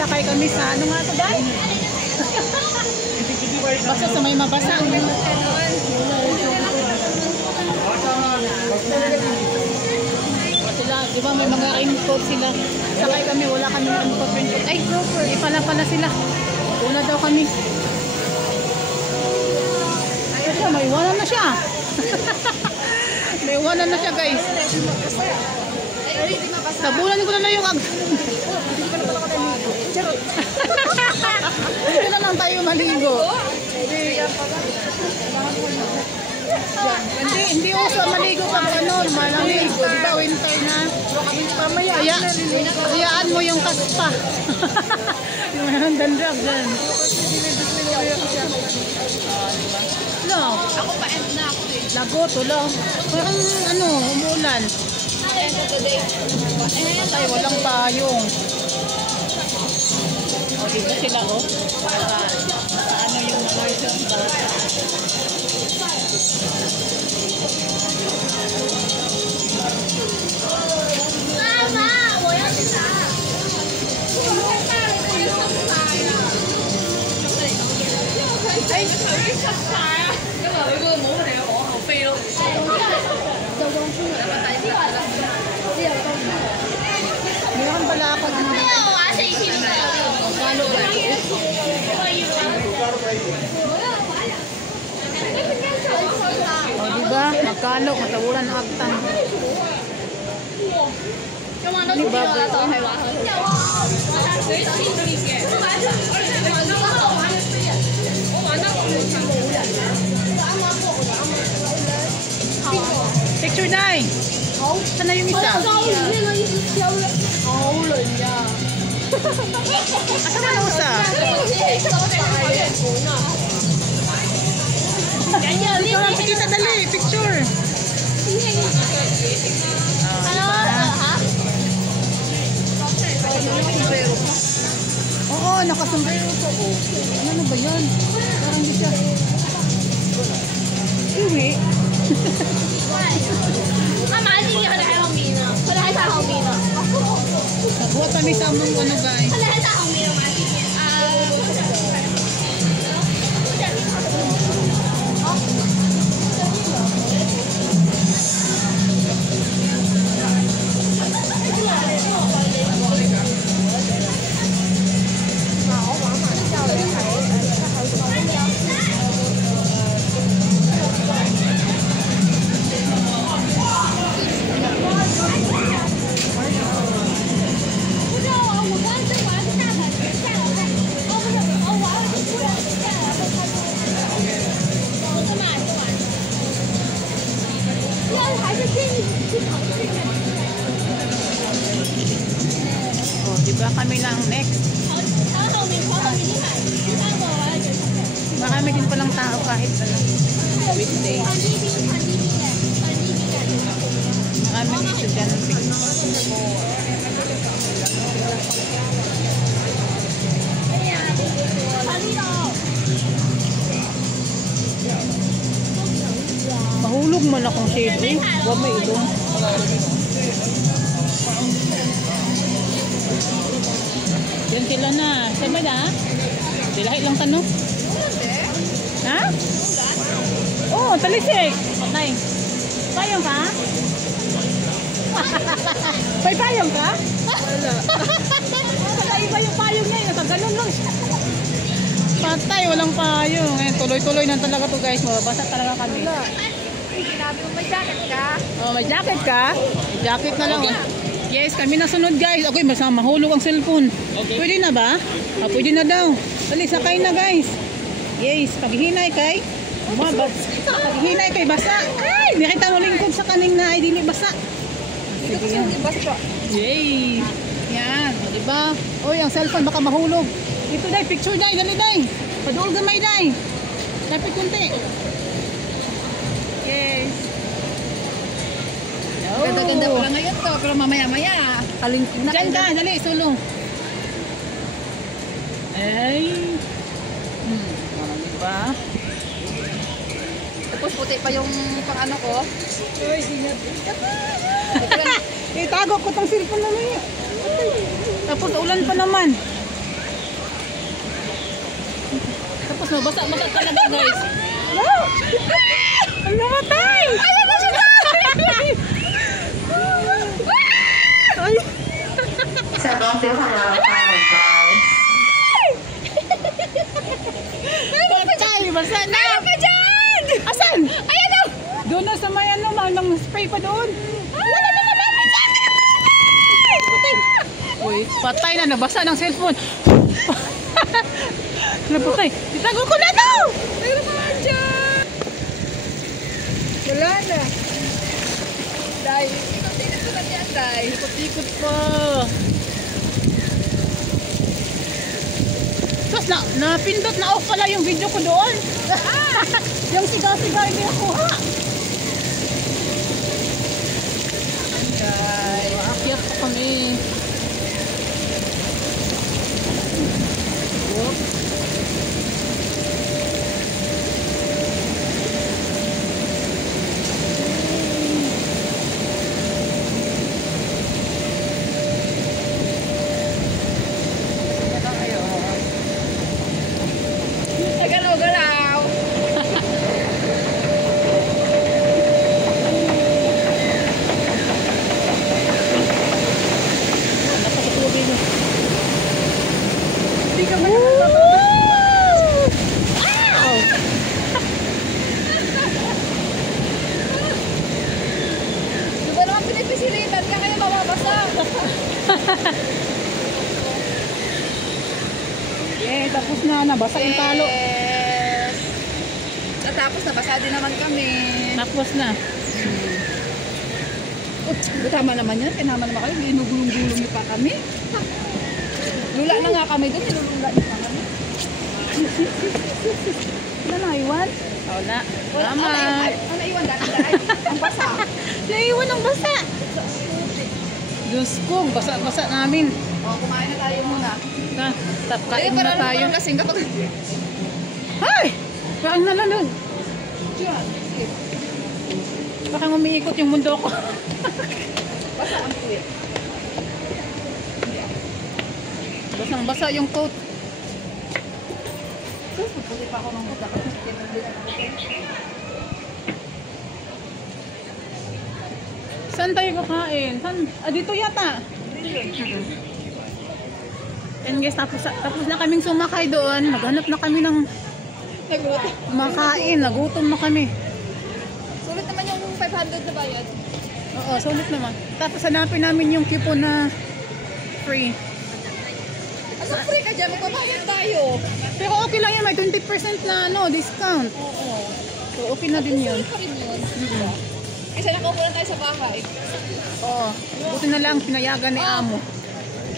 Sasakay kami sa ano nga ito dahil? Basta sa may mabasa. Sila, di ba may mga raincoat sila. Sakay kami, wala kami raincoat. Ay, di pala sila. Una daw kami. Ayun siya, may iwanan na siya. May iwanan na siya guys. Tabunan ko na lang yung Dito na lang tayo maligo. Hindi uso maligo pag ano, malamig. Di ba winter na? Hayaan mo yung kaspa. Yung dandrag dyan. No. Ako pa end na ako eh. Lagot, wala. Parang ano, umuulan. Ay, walang payong. O, dito sila oh. Ano yung version ba? Mama, 我要去拿。哎，佢出晒啊！因為佢個帽係要往後飛咯。就放出嚟啦，第啲話啦，之後都唔係。 Meron pala ako ng呢個玩4,000㗎。Magkano ba ito? O, diba? Magkano? Matawuran ng aktang. 今晚都知道啦，就係話佢有啊，佢黐線嘅。我玩得我玩得飛人，我玩得冇人啊！我啱啱過我啱啱。邊個？ Picture Day!好。Saan na yung isa? 我唔知個意思超好亂㗎。 Asan na yung isa? Picture lang, pakita dali. Picture. Oo, nakasombrero ko. Ano ba yan? Parang di siya. Iwi. 阿嫲知佢哋喺後面啊，佢哋喺晒後面啊。 Nakuha kami sa among ano guys. 佢哋喺晒後面啊，買啲嘢。Oh, diba kami lang next? Marami din palang tao kahit ano. Weekday. Maraming estudyante. Mahulog man akong shade eh. Huwag may ilong. Yan sila na. Sabay na? Sila ilang tanong? Ha? Oo, talisik. Nay. Payong ka? May payong ka? Wala. Iba yung payong niya. Nakaganon lang siya. Patay, walang payong. Eh, tuloy-tuloy na talaga to guys. Mababasa talaga kami. Sinabi mo may jacket ka? Oh, may jacket ka? May jacket na lang. Yes, kami nasunod guys. Okay, masama mahulog ang cellphone. Okay. Pwede na ba? Ah, pwede na daw. Dali, sakay na guys. Yes, paghinay kay paghinay kay basa. Ay, nakita mo lingkod sa kaning na ay dili basa. Dito ko yung basa. Yay! Yan, di ba? Oy, ang cellphone baka mahulog. Ito dai, picture dai, dali dai. Paduol gamay dai. Dapat kunti. Yes. Ganda-ganda pala ngayon to, pero mamaya-maya, kalingkin na. Diyan ka, dali, sulong. Ay. Diba? Tapos puti pa yung pang ano ko. Uy, itago ko tong cellphone naman yun. Tapos ulan pa naman. Tapos mabasa-basa talaga guys. Ang namatay! Ayan na siya! Ay! 小公司朋友快嚟guys！ Patay! Basa na! Ayan ka dyan! Asan? Ayan na! Doon na sa may ano, mang spray pa doon. Uy, patay na, nabasa ng cellphone. Napatay. Itago ko na to! Meron ka dyan! Wala na. Day, ikot-ikot ko na yan, Day. Ikot-ikot pa. Tapos napindot na off pala yung video ko doon. Yung sigaw-sigaw hindi nakuha. Day. Aakyat pa kami. Whoop. Nagalaw-galaw. Napakatubig. Hindi ka Wow! Diba naman pinipilitan ka kayo mababasa? Yeah, tapos na. Nabasa yung talo. Yes. Tapos nabasa din naman kami. Tapos na. Tama naman yan. Kinama naman kayo. Ginugulong-gulong niyo pa kami. Lula na nga kami doon. Nilulula niyo pa kami. Wala na, iwan? Wala. Tama. Ano iwan dahil? Ang basa. Naiwan ang basa. Diyos ko, basa-basa namin. O, kumain na tayo muna. Kain muna tayo. Parang kasing kapag... Ay! Parang nalalog. Parang umiikot yung mundo ko. Basa ang puwit. Basang-basa yung coat. Puputi pa ako ng buta kasi tinuli ako. Saan tayo kakain? Saan? Dito yata. And guys, tapos na kaming sumakay doon. Naghanap na kami ng Nagulat. makain. Nagutom na kami. Sulit naman yung 500 na bayad. Oo, sulit naman. Tapos hanapin namin yung kipo na free. Asa free ka dyan? Magbabayad tayo. Pero okay lang yan. May 20% na discount. Oo. So okay na din yun. Free pa rin yun. Kasi nakaupulan tayo sa bahay. Oo. Buti na lang pinayagan ni Amo.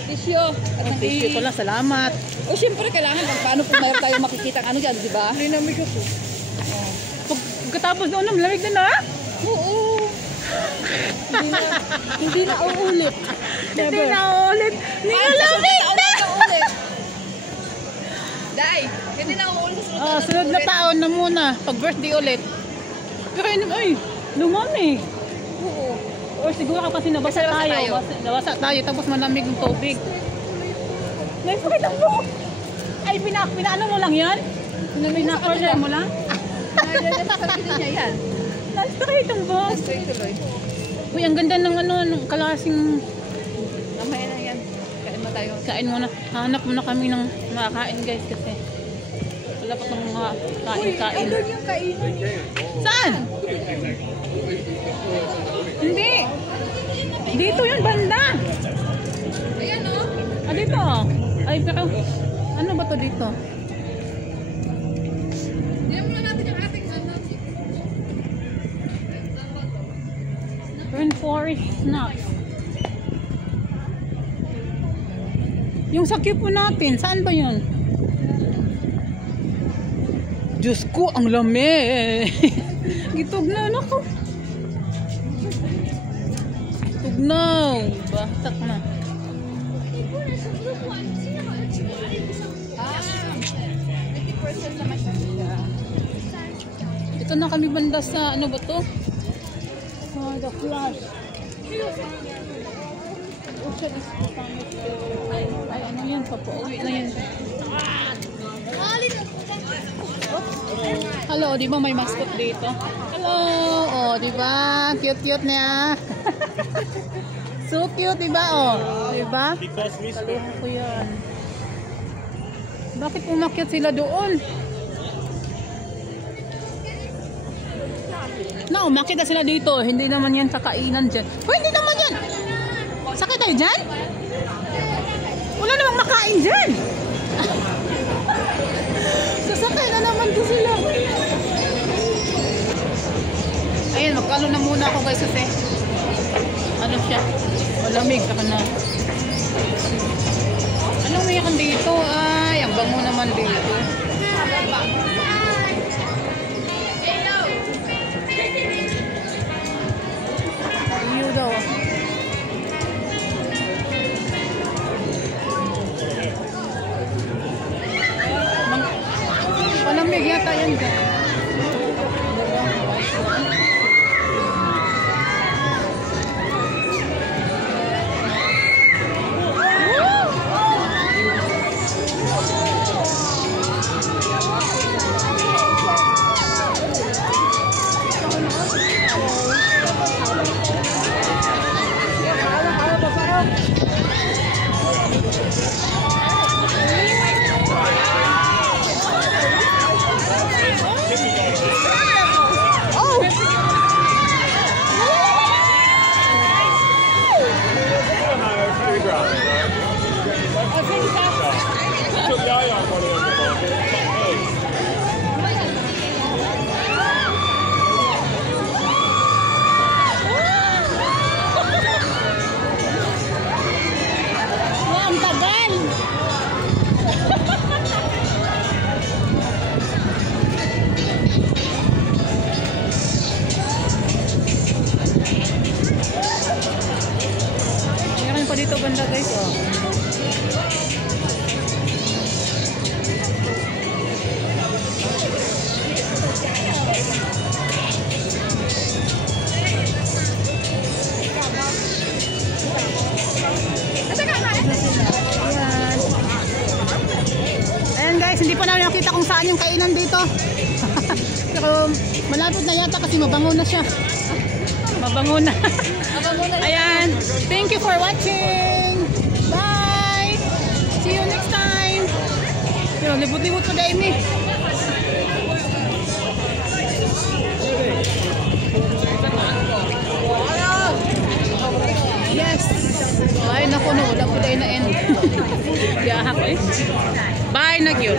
Tissue. At ng Tissue pala. Salamat. O syempre kailangan paano kung mayroon tayong makikita ano dyan, di ba? Rinamig ako. Pagkatapos doon, malamig na na. Oo. Hindi na uulit. Hindi na ulit. Nilalamig na. ulit. Day, hindi na uulit. Sunod na taon na muna. Pag birthday ulit. Pero ay, lumamig. Oo. Or siguro kasi nabasa Kasi nabasa tayo. Nabasa tayo tapos malamig yung tubig. Nice, pakita mo. Ay, pinaano mo lang yan? Pina-corner mo lang? Nakakalitin niya yan. Nice, pakita mo ba? Straight tuloy. Uy, ang ganda ng ng kalasing. Mamaya na yan. Kain mo tayo. Kain muna. Hanap muna kami ng makakain guys kasi wala pa itong mga kain-kain. yung kainan. Saan? Hindi. Dito yun, banda. Ayan o. Dito. Ay, pero ano ba to dito? Diyan muna natin yung ating ano. Rainforest snacks. Yung sa po natin, saan ba yun? Diyos ko, ang lami. Gitugnaw na ko. Tugnaw. Batak na. 50% naman siya. Ito na kami banda sa ano ba to? The Flash. Ocean is ay ano yan, papauwi na yan. Hello, di ba may mascot dito? Hello! Oh, di ba? Cute-cute niya. So cute, di ba? Oh, di ba? Kaluho ko yan. Bakit umakyat sila doon? No, umakyat na sila dito. Hindi naman yan kakainan dyan. Oh, hindi naman yan! Sakit tayo dyan? Wala namang makain dyan! Sasakay na naman ko sila. Ayun, magkalo na muna ako guys kasi ano siya? Malamig ka na. Anong mayakan dito? Ay, ang bango naman dito. Iyo daw. Malamig yata yan dyan. Dito banda guys, oh. Ayan guys, hindi pa namin nakita kung saan yung kainan dito. Pero malapit na yata kasi mabango na siya. Mabango na. Ayan. Thank you for watching. Bye. See you next time. Yun, libot-libot pa dahil ni. Yes. Ay, naku, no. Wala po dahil na end. Yahak eh. Bye, nagyo.